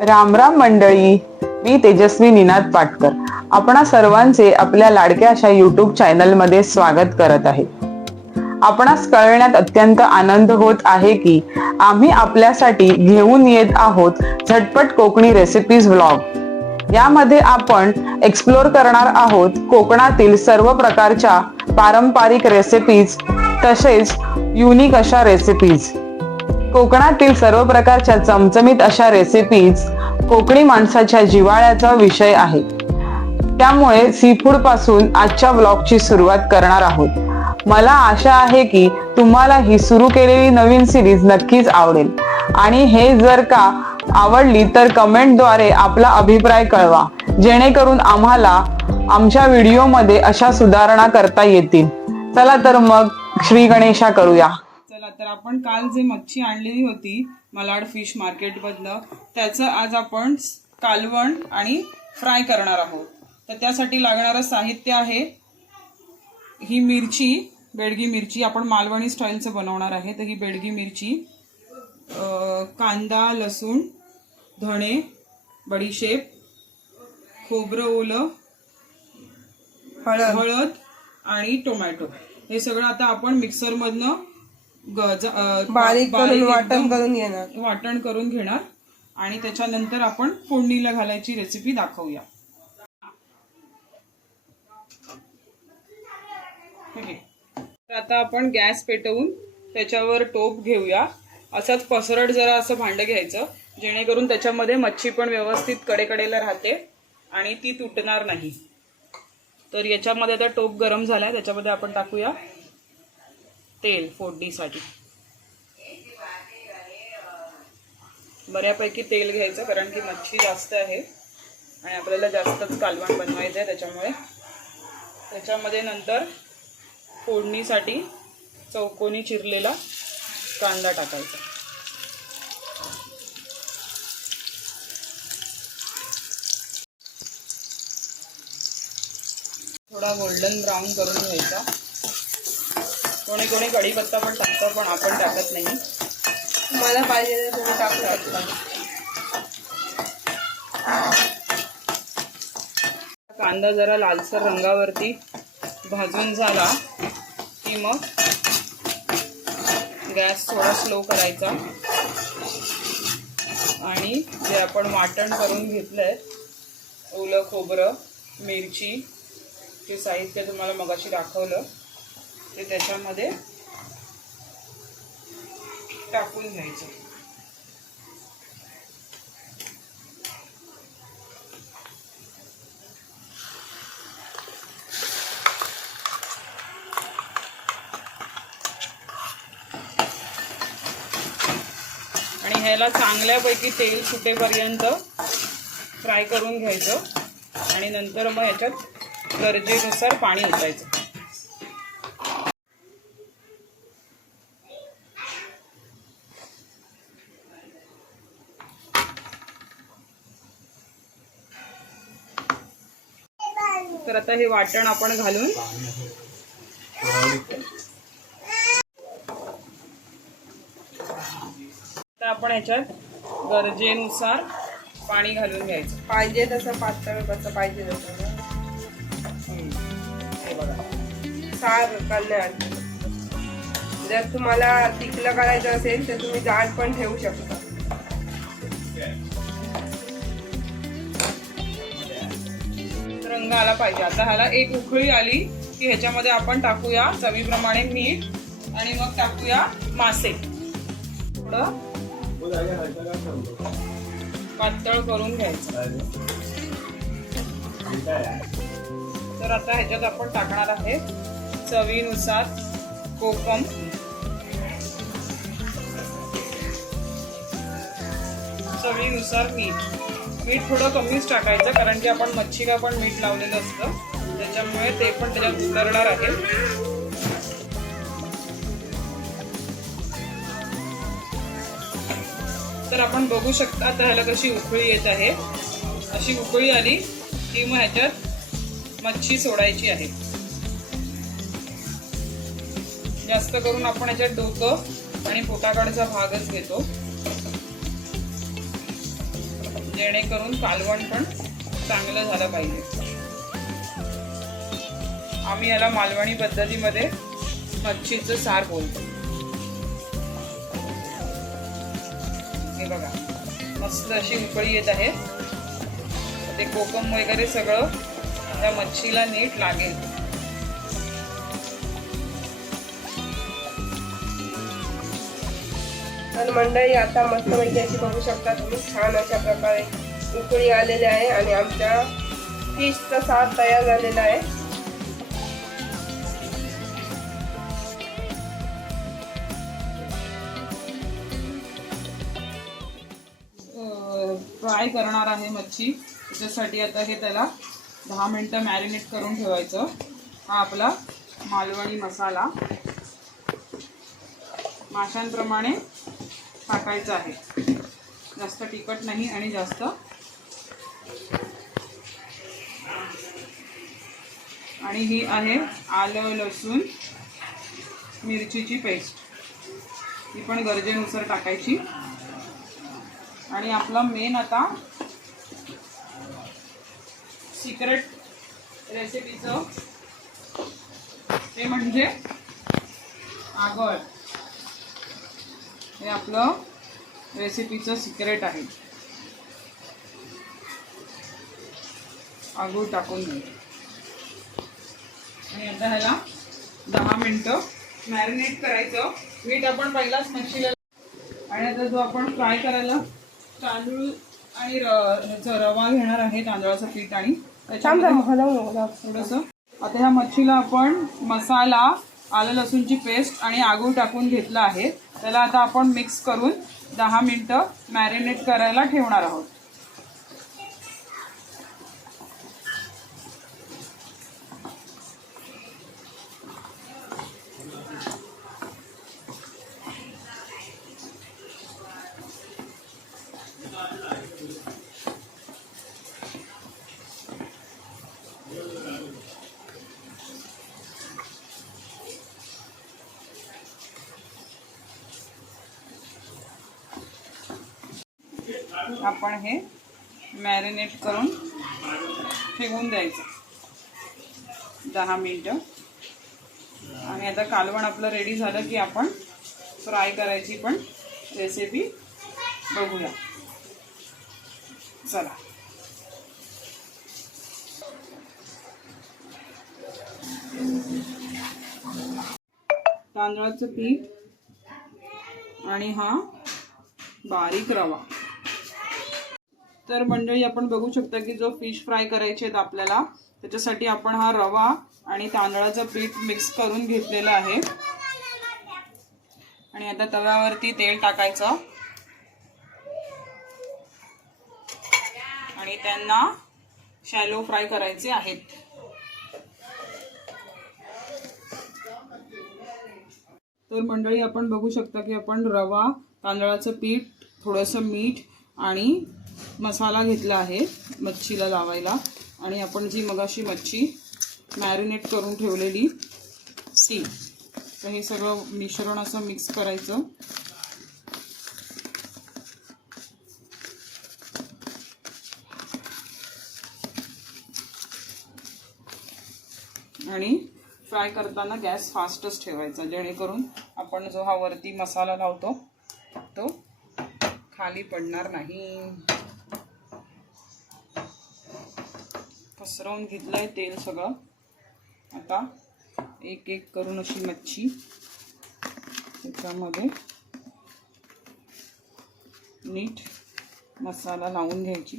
राम राम मंडळी, मी तेजस्वी निनाद पाटकर आपणा सर्वांचे आपल्या लाडक्या अशा YouTube चॅनल मध्ये स्वागत करत आहे। आपणास कळण्यात अत्यंत आनंद होत आहे की आम्ही आपल्यासाठी घेऊन येत आहोत झटपट कोकणी रेसिपीज व्लॉग। यामध्ये आपण एक्सप्लोर करणार आहोत कोकणातील सर्व प्रकारच्या पारंपरिक रेसिपीज तसेच युनिक अशा रेसिपीज। कोकणातील सर्व प्रकारच्या चमचमीत अशा रेसिपीज कोकणी माणसाच्या जिव्हाळ्याचा विषय आहे। त्यामुळे सी फूड पासून आजच्या व्लॉगची सुरुवात करणार आहोत। मला आशा आहे की तुम्हाला ही सुरू केलेली नवीन सिरीज नक्कीच आवडेल आणि हे जर का आवडली तर कमेंटद्वारे आपला अभिप्राय कळवा, जेणेकरून आम्हाला आमच्या व्हिडिओमध्ये अशा सुधारणा करता येतील। चला तर मग श्री गणेशा करूया। तर आपण काल जे मच्छी आणलेली होती मलाड फिश मार्केट मधनं त्याचं आज आपण कालवण आणि फ्राय करणार आहोत। तर त्यासाठी लागणारं साहित्य आहे ही मिरची, बेडगी मिरची, आपण मालवणी स्टाईलचं बनवणार आहे। तर ही बेडगी मिरची, कांदा, लसूण, धणे, बडीशेप, खोबरं ओलं, हळद आणि टोमॅटो हे सगळं आता आपण मिक्सर मधनं बारीक करून वाटण करून घेणार आणि त्याच्यानंतर आपण फोडणीला घालायची रेसिपी दाखवूया। तर आता आपण गॅस पेटवून त्याच्यावर टोप घेऊया। असंच पसरट जरा असं भांडं घ्यायचं, जेणेकरून त्याच्यामध्ये मच्छी पण व्यवस्थित कडेकडेला राहते आणि ती तुटणार नाही। तर याच्यामध्ये आता टोप गरम झालाय, त्याच्यामध्ये आपण टाकूया तेल फोडणीसाठी। बऱ्यापैकी तेल घ्यायचं, कारण की मच्छी जास्त आहे आणि आपल्याला जास्तच कालवण बनवायचं आहे। त्याच्यामुळे त्याच्यामध्ये नंतर फोडणीसाठी चौकोनी चिरलेला कांदा टाकायचा। थोडा गोल्डन ब्राऊन करून घ्यायचा। कोणी कोणी कढीपत्ता पण टाकतं, पण आपण टाकत नाही। मला पाहिजे तर तुम्ही टाकू शकता। कांदा जरा लालसर रंगावरती भाजून झाला की मग गॅस थोडा स्लो करायचा आणि जे आपण वाटण करून घेतलंय ओलं खोबरं, मिरची, जे साहित्य तुम्हाला मगाशी दाखवलं ते त्याच्यामध्ये टाकून घ्यायचं। आणि ह्याला चांगल्यापैकी तेल सुटेपर्यंत फ्राय करून घ्यायचं आणि नंतर मग ह्याच्यात गरजेनुसार पाणी ओतायचं। तर आता हे वाटण आपण घालून आता आपण ह्याच्यात गरजेनुसार पाणी घालून घ्यायचं। पाहिजे तसं पातळ, कसं पाहिजे तसं। हे बघा, सार करण्यात जर तुम्हाला तिखलं करायचं असेल तर तुम्ही जाड पण ठेवू शकता। रंग आला पाहिजे। आता ह्याला एक उकळी आली की ह्याच्यामध्ये आपण टाकूया चवीप्रमाणे मीठ आणि मग टाकूया मासे। थोडं पातळ करून घ्यायचं। तर आता ह्याच्यात आपण टाकणार आहे चवीनुसार कोकम, चवीनुसार मीठ। मीठ थोडं कमीच टाकायचं, कारण की आपण मच्छीला पण मीठ लावलेलं असतं, त्याच्यामुळे ते पण त्याच्यात उतरणार आहे। तर आपण बघू शकता आता ह्याला कशी उकळी येत आहे। अशी उकळी आली की मग ह्याच्यात मच्छी सोडायची आहे। जास्त करून आपण ह्याच्यात डोकं आणि पोटाकडचा भागच घेतो। जेणेकरून कालवण पण चांगलं झालं पाहिजे. आम्ही याला मालवणी पद्धतीमध्ये मच्छीचं सार बोलतो. हे बघा मस्त अशी उकळी येत आहे. ते कोकम वगैरे सगळं त्या मच्छीला नीट लागेल. तर मंडळी आता मस्तपैकी अशी बघू शकता तुम्ही, छान अशा प्रकारे उकळी आलेली आहे आणि आमच्या फिशचा सार तयार झालेला आहे. फ्राय करणार आहे मच्छी. त्याच्यासाठी आता हे त्याला 10 मिनिटं मॅरिनेट करून ठेवायचं. हा आपला मालवणी मसाला माशांप्रमाणे टाकायचा आहे. जास्त तिखट नाही आणि जास्त आणि ही आहे आलं लसूण मिरचीची पेस्ट. ही पण गरजेनुसार टाकायची. आणि आपला मेन आता सिक्रेट रेसिपीचं ते म्हणजे आगळ. हे आपलं रेसिपीचं सिक्रेट आहे. आगळ टाकून घे आणि आता ह्याला 10 मिनिटं मॅरिनेट करायचं. मीठ आपण पहिलाच मच्छीला. आणि आता जो आपण फ्राय करायला तांदूळ आणि रवा घेणार आहे, तांदळाचं पीठ आणि थोडंसं. आता ह्या मच्छीला आपण मसाला, आलं लसूणची पेस्ट आणि आगळ टाकून घेतला आहे. त्याला आता आपण मिक्स करून 10 मिनिटं मॅरिनेट करायला ठेवणार आहोत. आपण हे मॅरिनेट करून ठेवून द्यायचं 10 मिनिटं. आणि आता कालवण आपलं रेडी झालं की आपण फ्राय करायची पण रेसिपी बघूया. चला. तांदळाचं पीठ आणि हा बारीक रवा. तर मंडळी आपण बघू शकता की जो फिश फ्राय करायचे आहेत आपल्याला, त्याच्यासाठी आपण हा रवा आणि तांदळाचं पीठ मिक्स करून घेतलेलं आहे. आणि आता तव्यावरती तेल टाकायचं आणि त्यांना शॅलो फ्राय करायचे आहेत. तर मंडळी आपण बघू शकता की आपण रवा, तांदळाचं पीठ, थोडंसं मीठ आणि मसाला घेतला आहे मच्छीला लावायला. आणि आपण जी मगाशी मच्छी मॅरिनेट करून ठेवलेली ती, तर हे सगळं मिश्रण असं मिक्स करायचं. आणि फ्राय करताना गॅस फास्टच ठेवायचा, जेणेकरून आपण जो हा वरती मसाला लावतो तो खाली पडणार नाही. पसरवून घेतलंय तेल सगळं. आता एक एक करून अशी मच्छी त्याच्यामध्ये नीट मसाला लावून घ्यायची.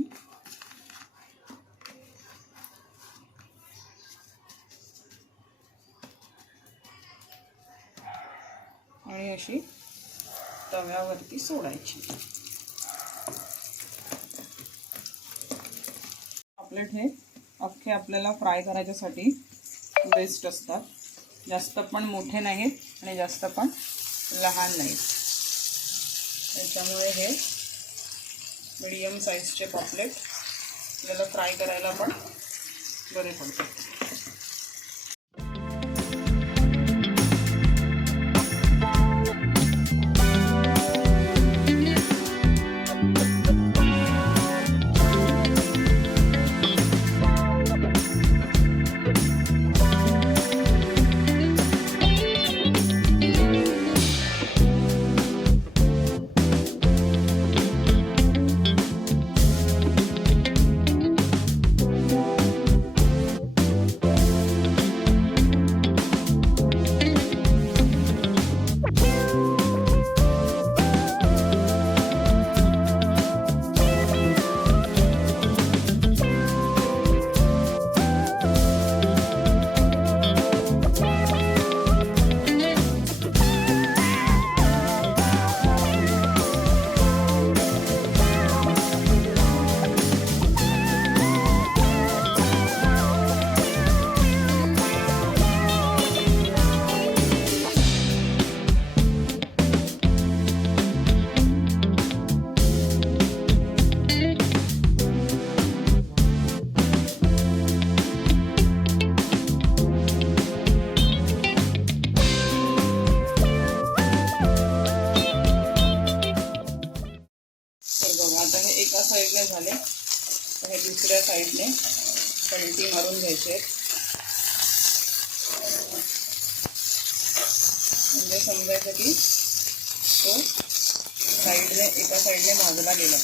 आणि अशी तव्यावरती सोडायची. पापलेट हे अख्खे आपल्याला फ्राय करायच्यासाठी बेस्ट असतात. जास्त पण मोठे नाहीत आणि जास्त पण लहान नाहीत. त्याच्यामुळे हे मीडियम साईजचे पापलेट आपल्याला फ्राय करायला पण बरे पडतात. आता हे एका साईडने झाले, तर हे दुसऱ्या साईडने पलटी मारून घ्यायचे आहेत. म्हणजे समजायचं की तो एका साईडने भाजला गेला.